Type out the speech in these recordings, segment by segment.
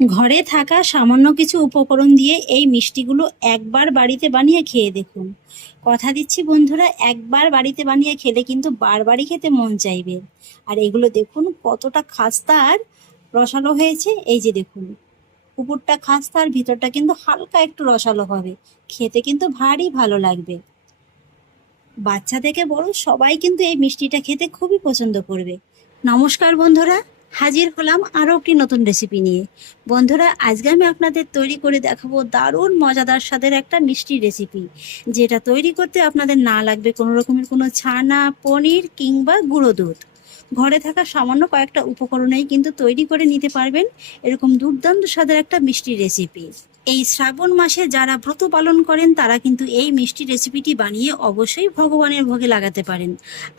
ঘরে থাকা সামান্য কিছু উপকরণ দিয়ে এই মিষ্টিগুলো একবার বাড়িতে বানিয়ে খেয়ে দেখুন। কথা দিচ্ছি বন্ধুরা, একবার বাড়িতে বানিয়ে খেলে কিন্তু বারবারই খেতে মন চাইবে। আর এগুলো দেখুন কতটা খাস্তা আর রসালো হয়েছে। এই যে দেখুন, উপরটা খাস্তা আর ভিতরটা কিন্তু হালকা একটু রসালো হবে। খেতে কিন্তু ভারী ভালো লাগবে। বাচ্চা থেকে বড় সবাই কিন্তু এই মিষ্টিটা খেতে খুবই পছন্দ করবে। নমস্কার বন্ধুরা, হাজির হলাম আরও একটি নতুন রেসিপি নিয়ে। বন্ধুরা, আজকে আমি আপনাদের তৈরি করে দেখাবো দারুণ মজাদার স্বাদের একটা মিষ্টি রেসিপি, যেটা তৈরি করতে আপনাদের না লাগবে কোনো রকমের কোনো ছানা, পনির কিংবা গুঁড়ো দুধ। ঘরে থাকা সামান্য কয়েকটা উপকরণেই কিন্তু তৈরি করে নিতে পারবেন এরকম দুর্দান্ত স্বাদের একটা মিষ্টি রেসিপি। এই শ্রাবণ মাসে যারা ব্রত পালন করেন তারা কিন্তু এই মিষ্টি রেসিপিটি বানিয়ে অবশ্যই ভগবানের ভোগে লাগাতে পারেন,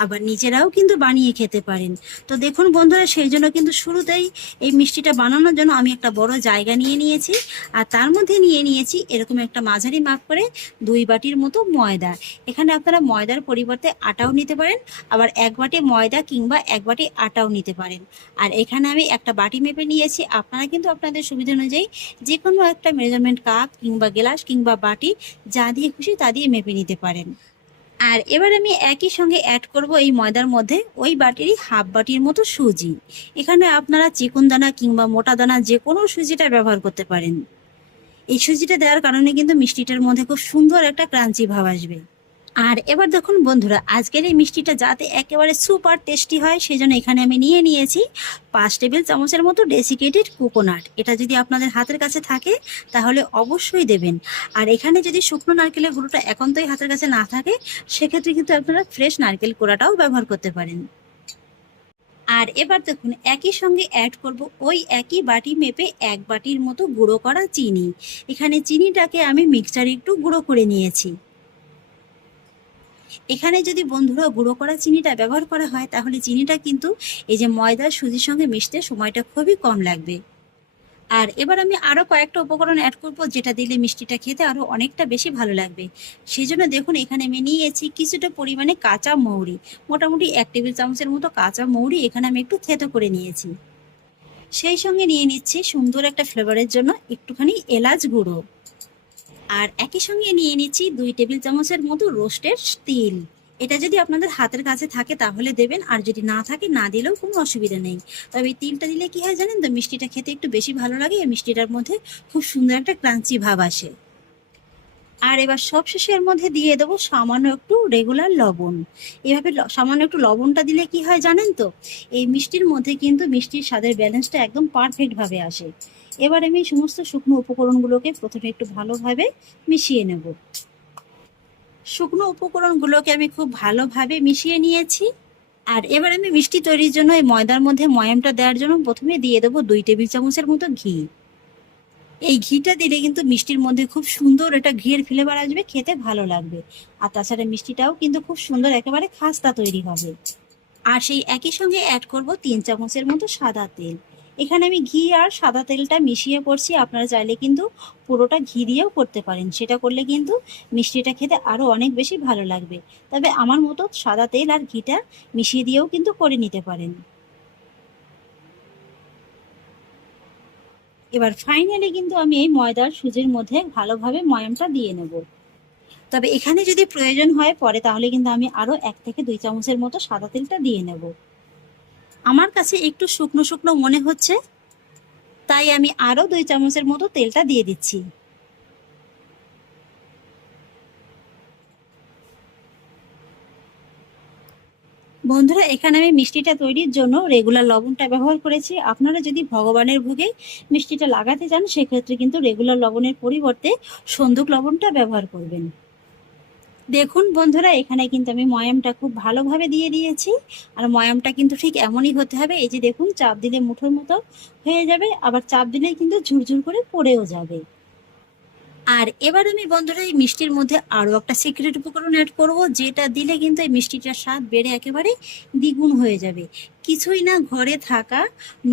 আবার নিজেরাও কিন্তু বানিয়ে খেতে পারেন। তো দেখুন বন্ধুরা, সেই জন্য কিন্তু শুরুতেই এই মিষ্টিটা বানানোর জন্য আমি একটা বড় জায়গা নিয়ে নিয়েছি, আর তার মধ্যে নিয়ে নিয়েছি এরকম একটা মাঝারি মাপ করে 2 বাটির মতো ময়দা। এখানে আপনারা ময়দার পরিবর্তে আটাও নিতে পারেন, আবার 1 বাটি ময়দা কিংবা 1 বাটি আটাও নিতে পারেন। আর এখানে আমি একটা বাটি মেপে নিয়েছি, আপনারা কিন্তু আপনাদের সুবিধা অনুযায়ী যে কোনো একটা মেজারমেন্ট কাপ কিংবা গ্লাস কিংবা বাটি যা দিয়ে খুশি তা দিয়ে মেপে নিতে পারেন। আর এবার আমি একই সঙ্গে অ্যাড করব এই ময়দার মধ্যে ওই বাটিরই হাফ বাটির মতো সুজি। এখানে আপনারা চিকন দানা কিংবা মোটা দানা যে কোনো সুজিটা ব্যবহার করতে পারেন। এই সুজিটা দেওয়ার কারণে কিন্তু মিষ্টিটার মধ্যে খুব সুন্দর একটা ক্রাঞ্চি ভাব আসবে। আর এবার দেখুন বন্ধুরা, আজকের এই মিষ্টিটা যাতে একেবারে সুপার টেস্টি হয় সেজন্য এখানে আমি নিয়ে নিয়েছি 5 টেবিল চামচের মতো ডেসিকেটেড কোকোনাট। এটা যদি আপনাদের হাতের কাছে থাকে তাহলে অবশ্যই দেবেন। আর এখানে যদি শুকনো নারকেলের গুঁড়োটা একান্তই হাতের কাছে না থাকে, সেক্ষেত্রে কিন্তু আপনারা ফ্রেশ নারকেল কোড়াটাও ব্যবহার করতে পারেন। আর এবার দেখুন একই সঙ্গে অ্যাড করব ওই একই বাটি মেপে 1 বাটির মতো গুঁড়ো করা চিনি। এখানে চিনিটাকে আমি মিক্সচারে একটু গুঁড়ো করে নিয়েছি। এখানে যদি বন্ধুরা গুঁড়ো করা চিনিটা ব্যবহার করা হয় তাহলে চিনিটা কিন্তু এই যে ময়দার সুজির সঙ্গে মিশতে সময়টা খুবই কম লাগবে। আর এবার আমি আরও কয়েকটা উপকরণ অ্যাড করব, যেটা দিলে মিষ্টিটা খেতে আরও অনেকটা বেশি ভালো লাগবে। সেই জন্য দেখুন এখানে আমি নিয়েছি কিছুটা পরিমাণে কাঁচা মৌরি, মোটামুটি 1 টেবিল চামচের মতো কাঁচা মৌরি এখানে আমি একটু থেতো করে নিয়েছি। সেই সঙ্গে নিয়ে নিচ্ছি সুন্দর একটা ফ্লেভারের জন্য একটুখানি এলাচ গুঁড়ো। আর একই সঙ্গে নিয়ে নিচ্ছি 2 টেবিল চামচের মতো রোস্টেড তিল। এটা যদি আপনাদের হাতের কাছে থাকে তাহলে দেবেন, আর যদি না থাকে না দিলেও কোনো অসুবিধা নেই। তবে এই তিলটা দিলে কি হয় জানেন তো, মিষ্টিটা খেতে একটু বেশি ভালো লাগে, এই মিষ্টিটার মধ্যে খুব সুন্দর একটা ক্রাঞ্চি ভাব আসে। আর এবার সবশেষে এর মধ্যে দিয়ে দেবো সামান্য একটু রেগুলার লবণ। এভাবে সামান্য একটু লবণটা দিলে কি হয় জানেন তো, এই মিষ্টির মধ্যে কিন্তু মিষ্টির স্বাদের ব্যালেন্সটা একদম পারফেক্টভাবে আসে। এবার আমি সমস্ত শুকনো উপকরণগুলোকে প্রথমে একটু ভালোভাবে মিশিয়ে নেব। শুকনো উপকরণগুলোকে আমি খুব ভালোভাবে মিশিয়ে নিয়েছি। আর এবার আমি মিষ্টি তৈরির জন্য এই ময়দার মধ্যে ময়ামটা দেওয়ার জন্য প্রথমে দিয়ে দেবো 2 টেবিল চামচের মতো ঘি। এই ঘিটা দিলে কিন্তু মিষ্টির মধ্যে খুব সুন্দর একটা ঘিয়ের ফ্লেভার আসবে, খেতে ভালো লাগবে। আর তাছাড়া মিষ্টিটাও কিন্তু খুব সুন্দর একেবারে খাস্তা তৈরি হবে। আর সেই একই সঙ্গে অ্যাড করব 3 চামচের মতো সাদা তেল। এখানে আমি ঘি আর সাদা তেলটা মিশিয়ে করছি, আপনারা চাইলে কিন্তু পুরোটা ঘি দিয়েও করতে পারেন, সেটা করলে কিন্তু মিষ্টিটা খেতে আরও অনেক বেশি ভালো লাগবে। তবে আমার মতো সাদা তেল আর ঘিটা মিশিয়ে দিয়েও কিন্তু করে নিতে পারেন। এবার ফাইনালি কিন্তু আমি এই ময়দার সুজির মধ্যে ভালোভাবে ময়ামটা দিয়ে নেব। তবে এখানে যদি প্রয়োজন হয় পরে তাহলে কিন্তু আমি আরও 1 থেকে 2 চামচের মতো সাদা তেলটা দিয়ে নেব। আমার কাছে একটু শুকনো শুকনো মনে হচ্ছে, তাই আমি আরও 2 চামচের মতো তেলটা দিয়ে দিচ্ছি। বন্ধুরা, এখানে আমি মিষ্টিটা তৈরির জন্য রেগুলার লবণটা ব্যবহার করেছি। আপনারা যদি ভগবানের ভোগে মিষ্টিটা লাগাতে চান সেক্ষেত্রে কিন্তু রেগুলার লবণের পরিবর্তে সন্দুক লবণটা ব্যবহার করবেন। দেখুন বন্ধুরা, এখানে কিন্তু আমি ময়ামটা খুব ভালোভাবে দিয়ে দিয়েছি। আর ময়ামটা কিন্তু ঠিক এমনই হতে হবে, এই যে দেখুন চাপ দিলে মুঠোর মতো হয়ে যাবে, আবার চাপ দিলেই কিন্তু ঝুরঝুর করে পড়েও যাবে। আর এবার আমি বন্ধুরা এই মিষ্টির মধ্যে আরও একটা সিক্রেট উপকরণ অ্যাড করব, যেটা দিলে কিন্তু এই মিষ্টিটার স্বাদ বেড়ে একেবারে দ্বিগুণ হয়ে যাবে। কিছুই না, ঘরে থাকা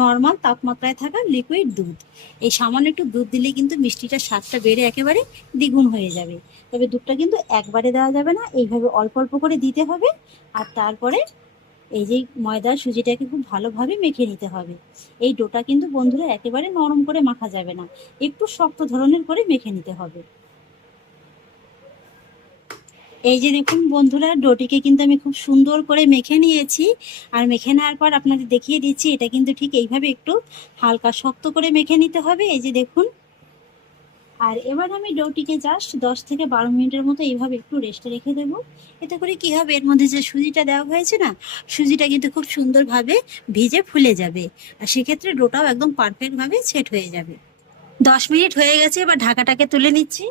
নর্মাল তাপমাত্রায় থাকা লিকুইড দুধ। এই সামান্য একটু দুধ দিলে কিন্তু মিষ্টিটার স্বাদটা বেড়ে একেবারে দ্বিগুণ হয়ে যাবে। তবে দুধটা কিন্তু একবারে দেওয়া যাবে না, এইভাবে অল্প অল্প করে দিতে হবে। আর তারপরে এই যে ময়দা সুজিটাকে খুব ভালোভাবে মেখে নিতে হবে। এই ডোটা কিন্তু বন্ধুরা একেবারে নরম করে মাখা যাবে না, একটু শক্ত ধরনের করে মেখে নিতে হবে। এই যে দেখুন বন্ধুরা, ডোটিকে কিন্তু আমি খুব সুন্দর করে মেখে নিয়েছি। আর মেখে নেওয়ার পর আপনাদের দেখিয়ে দিচ্ছি, এটা কিন্তু ঠিক এইভাবে একটু হালকা শক্ত করে মেখে নিতে হবে। এই যে দেখুন। আর এবার আমি ডোটিকে জাস্ট 10 থেকে 12 মিনিটের মতো এইভাবে একটু রেস্টে রেখে দেবো। এতে করে কি হবে, এর মধ্যে যে সুজিটা দেওয়া হয়েছে না, সুজিটা কিন্তু খুব সুন্দরভাবে ভিজে ফুলে যাবে। আর সেক্ষেত্রে ডোটাও একদম পারফেক্টভাবে সেট হয়ে যাবে। 10 মিনিট হয়ে গেছে, এবার ঢাকাটাকে তুলে নিচ্ছি।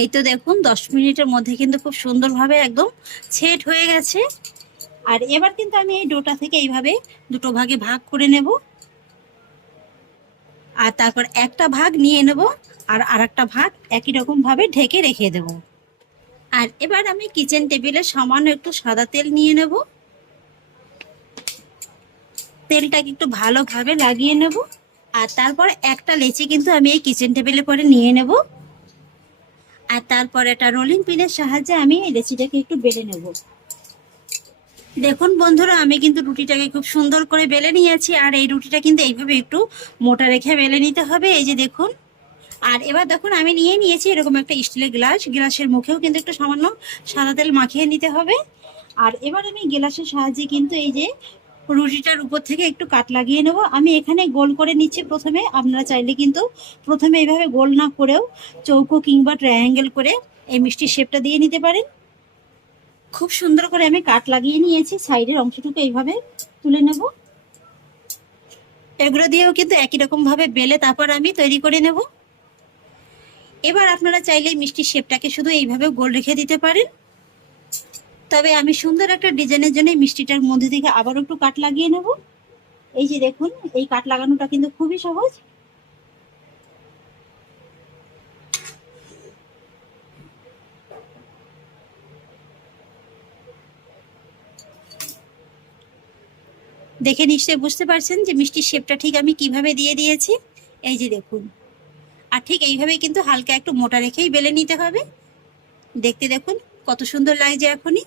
এই তো দেখুন 10 মিনিটের মধ্যে কিন্তু খুব সুন্দরভাবে একদম সেট হয়ে গেছে। আর এবার কিন্তু আমি এই ডোটা থেকে এইভাবে দুটো ভাগে ভাগ করে নেব। আর তারপর একটা ভাগ নিয়ে নেব, আর আরেকটা ভাগ একই রকম ভাবে ঢেকে রেখে দেব। আর এবার আমি কিচেন টেবিলে সামান্য একটু সাদা তেল নিয়ে নেব। তেলটাকে একটু ভালোভাবে লাগিয়ে নেব। আর তারপর একটা লেচি কিন্তু আমি এই কিচেন টেবিলে পরে নিয়ে নেব। আর তারপর একটা রোলিং পিনের সাহায্যে আমি এই লেচিটাকে একটু বেলে নেব। দেখুন বন্ধুরা, আমি কিন্তু রুটিটাকে খুব সুন্দর করে বেলে নিয়েছি। আর এই রুটিটা কিন্তু এইভাবে একটু মোটা রেখে বেলে নিতে হবে। এই যে দেখুন। আর এবার দেখুন আমি নিয়ে নিয়েছি এরকম একটা স্টিলের গ্লাস। গ্লাসের মুখেও কিন্তু একটু সামান্য সাদা তেল মাখিয়ে নিতে হবে। আর এবার আমি গ্লাসের সাহায্যে কিন্তু এই যে রুটিটার উপর থেকে একটু কাট লাগিয়ে নেব। আমি এখানে গোল করে নিচ্ছি প্রথমে। আপনারা চাইলে কিন্তু প্রথমে এইভাবে গোল না করেও চৌকো কিংবা ট্রায়াঙ্গেল করে এই মিষ্টির শেপটা দিয়ে নিতে পারেন। খুব সুন্দর করে আমি কাট লাগিয়ে নিয়েছি। সাইডের অংশটুকু এইভাবে তুলে নেব। এগুলো দিয়েও কিন্তু একই রকম ভাবে বেলে তারপর আমি তৈরি করে নেব। এবার আপনারা চাইলে মিষ্টির শেপটাকে শুধু এইভাবে গোল রেখে দিতে পারেন। তবে আমি সুন্দর একটা ডিজাইনের জন্য মিষ্টিটার মধ্যে থেকে আবার একটু কাট লাগিয়ে নেব। এই যে দেখুন, এই কাট লাগানোটা কিন্তু খুবই সহজ। দেখে নিশ্চয়ই বুঝতে পারছেন যে মিষ্টির শেপটা ঠিক আমি কিভাবে দিয়ে দিয়েছি। এই যে দেখুন। আর ঠিক এইভাবেই কিন্তু হালকা একটু মোটা রেখেই বেলে নিতে হবে। দেখতে দেখুন কত সুন্দর লাগছে এখনই।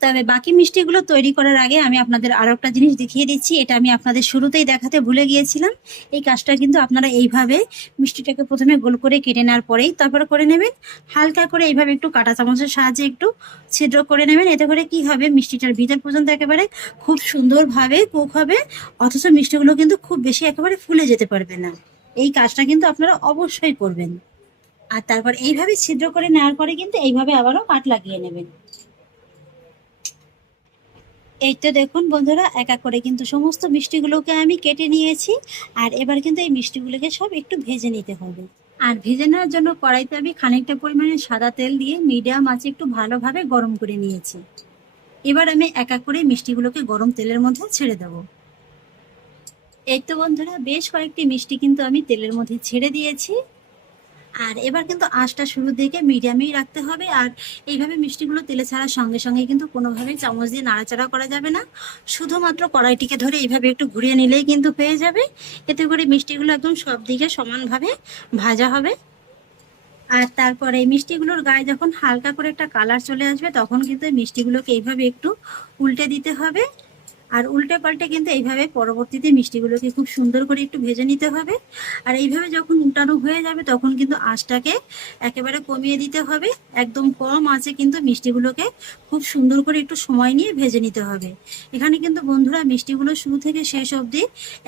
তবে বাকি মিষ্টিগুলো তৈরি করার আগে আমি আপনাদের আরো একটা জিনিস দেখিয়ে দিচ্ছি। এটা আমি আপনাদের শুরুতেই দেখাতে ভুলে গিয়েছিলাম। এই কাজটা কিন্তু আপনারা এইভাবে মিষ্টিটাকে প্রথমে গোল করে কেটে নেওয়ার পরেই তারপরে করে নেবেন। হালকা করে এইভাবে একটু কাঁটা চামচের সাহায্যে একটু ছিদ্র করে নেবেন। এতে করে কি হবে, মিষ্টিটার ভিতর পর্যন্ত একেবারে খুব সুন্দরভাবে কুক হবে। অথচ মিষ্টিগুলো কিন্তু খুব বেশি একেবারে ফুলে যেতে পারবে না। এই কাজটা কিন্তু আপনারা অবশ্যই করবেন। আর তারপর এইভাবে ছিদ্র করে নেওয়ার পরে কিন্তু এইভাবে আবারও কাট লাগিয়ে নেবেন। এই তো দেখুন বন্ধুরা, এক এক করে কিন্তু সমস্ত মিষ্টিগুলোকে আমি কেটে নিয়েছি। আর এবার কিন্তু এই মিষ্টিগুলোকে সব একটু ভেজে নিতে হবে। আর ভেজে নেওয়ার জন্য কড়াইতে আমি খানিকটা পরিমাণে সাদা তেল দিয়ে মিডিয়াম আঁচে একটু ভালোভাবে গরম করে নিয়েছি। এবার আমি এক এক করে মিষ্টিগুলোকে গরম তেলের মধ্যে ছেড়ে দেব। এই তো বন্ধুরা, বেশ কয়েকটি মিষ্টি কিন্তু আমি তেলের মধ্যে ছেড়ে দিয়েছি। আর এবার কিন্তু আঁচটা শুরুর দিকে মিডিয়ামেই রাখতে হবে। আর এইভাবে মিষ্টিগুলো তেলে ছাড়ার সঙ্গে সঙ্গে কিন্তু কোনোভাবেই চামচ দিয়ে নাড়াচাড়া করা যাবে না। শুধুমাত্র কড়াইটিকে ধরে এইভাবে একটু ঘুরিয়ে নিলেই কিন্তু হয়ে যাবে। এতে করে মিষ্টিগুলো একদম সব দিকে সমানভাবে ভাজা হবে। আর তারপরে এই মিষ্টিগুলোর গায়ে যখন হালকা করে একটা কালার চলে আসবে, তখন কিন্তু এই মিষ্টিগুলোকে এইভাবে একটু উল্টে দিতে হবে। আর উল্টে পাল্টে কিন্তু এইভাবে পরবর্তীতে মিষ্টিগুলোকে খুব সুন্দর করে একটু ভেজে নিতে হবে। আর এইভাবে যখন উল্টানো হয়ে যাবে, তখন কিন্তু আঁচটাকে একেবারে কমিয়ে দিতে হবে। একদম কম আঁচে কিন্তু মিষ্টিগুলোকে খুব সুন্দর করে একটু সময় নিয়ে ভেজে নিতে হবে। এখানে কিন্তু বন্ধুরা মিষ্টিগুলো শুরু থেকে শেষ অবধি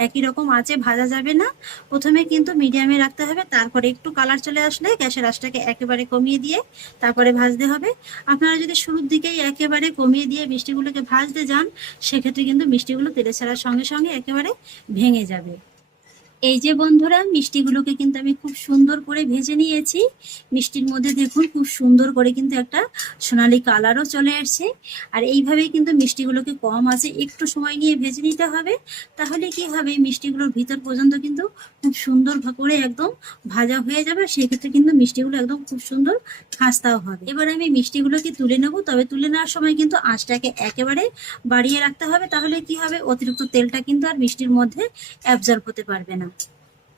একই রকম আঁচে ভাজা যাবে না। প্রথমে কিন্তু মিডিয়ামে রাখতে হবে, তারপরে একটু কালার চলে আসলে গ্যাসের আঁচটাকে একেবারে কমিয়ে দিয়ে তারপরে ভাজতে হবে। আপনারা যদি শুরুর দিকেই একেবারে কমিয়ে দিয়ে মিষ্টিগুলোকে ভাজতে যান, সেক্ষেত্রে কিন্তু মিষ্টিগুলো তেলে ছাড়ার সঙ্গে সঙ্গে একেবারে ভেঙে যাবে। এই যে বন্ধুরা, মিষ্টিগুলোকে কিন্তু আমি খুব সুন্দর করে ভেজে নিয়েছি। মিষ্টির মধ্যে দেখুন খুব সুন্দর করে কিন্তু একটা সোনালী কালারও চলে আসছে। আর এইভাবেই কিন্তু মিষ্টিগুলোকে কম আঁচে একটু সময় নিয়ে ভেজে নিতে হবে। তাহলে কি হবে, মিষ্টিগুলোর ভিতর পর্যন্ত কিন্তু খুব সুন্দর করে একদম ভাজা হয়ে যাবে। সেক্ষেত্রে কিন্তু মিষ্টিগুলো একদম খুব সুন্দর খাস্তাও হবে। এবার আমি মিষ্টিগুলোকে তুলে নেব। তবে তুলে নেওয়ার সময় কিন্তু আঁচটাকে একেবারে বাড়িয়ে রাখতে হবে। তাহলে কি হবে, অতিরিক্ত তেলটা কিন্তু আর মিষ্টির মধ্যে অ্যাবজর্ব হতে পারবে না।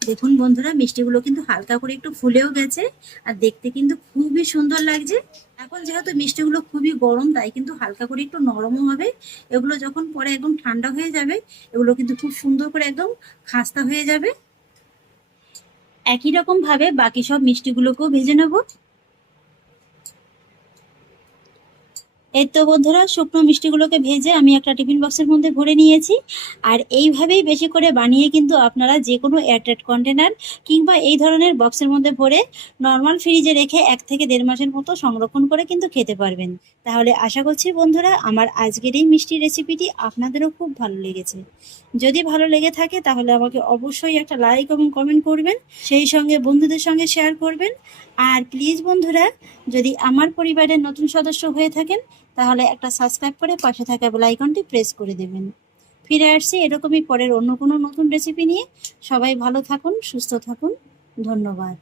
দেখুন বন্ধুরা, মিষ্টিগুলো কিন্তু হালকা করে একটু ফুলেও গেছে আর দেখতে কিন্তু খুবই সুন্দর লাগছে। এখন যেহেতু মিষ্টিগুলো খুবই গরম, তাই কিন্তু হালকা করে একটু নরমও হবে। এগুলো যখন পরে একদম ঠান্ডা হয়ে যাবে, এগুলো কিন্তু খুব সুন্দর করে একদম খাস্তা হয়ে যাবে। একই রকম ভাবে বাকি সব মিষ্টিগুলোকেও ভেজে নেব। এই তো বন্ধুরা, শুকনো মিষ্টিগুলোকে ভেজে আমি একটা টিফিন বক্সের মধ্যে ভরে নিয়েছি। আর এইভাবেই বেশি করে বানিয়ে কিন্তু আপনারা যে কোনো এয়ারটাইট কন্টেনার কিংবা এই ধরনের বক্সের মধ্যে ভরে নর্মাল ফ্রিজে রেখে 1 থেকে 1.5 মাসের মতো সংরক্ষণ করে কিন্তু খেতে পারবেন। তাহলে আশা করছি বন্ধুরা, আমার আজকের এই মিষ্টি রেসিপিটি আপনাদেরও খুব ভালো লেগেছে। যদি ভালো লেগে থাকে তাহলে আমাকে অবশ্যই একটা লাইক এবং কমেন্ট করবেন, সেই সঙ্গে বন্ধুদের সঙ্গে শেয়ার করবেন। আর প্লিজ বন্ধুরা, যদি আমার পরিবারের নতুন সদস্য হয়ে থাকেন তাহলে একটা সাবস্ক্রাইব করে পাশে থাকা বেল আইকনটি প্রেস করে দেবেন। ফিরে আসছি এরকমই পরের অন্য কোনো নতুন রেসিপি নিয়ে। সবাই ভালো থাকুন, সুস্থ থাকুন। ধন্যবাদ।